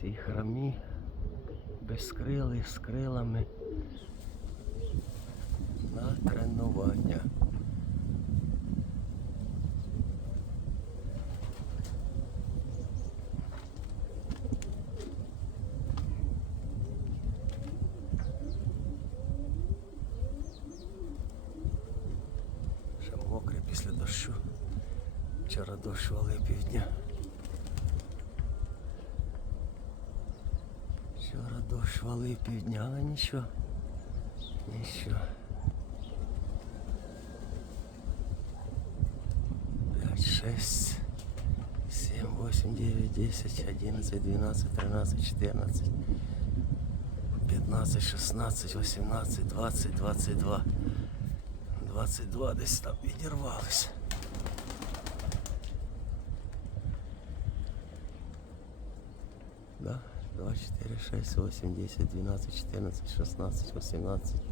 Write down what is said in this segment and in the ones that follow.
Всі храмі безкрилих з крилами на тренування. Ще мокре після дощу. Вчора дощ валив півдня. Вчора дощ валив півдня, але нічого. Нічого. 5, 6, 7, 8, 9, 10, 11, 12, 13, 14, 15, 16, 18, 20, 22. 22 десь там відірвалися. Да, 2, 4, 6, 8, 10, 12, 14, 16, 18,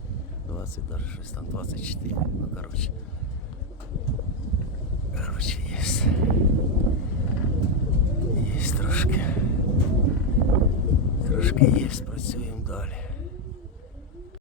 20, даже 6, там 24. Ну, короче. Короче, есть. Есть трошки. Трошки есть, працюємо далі.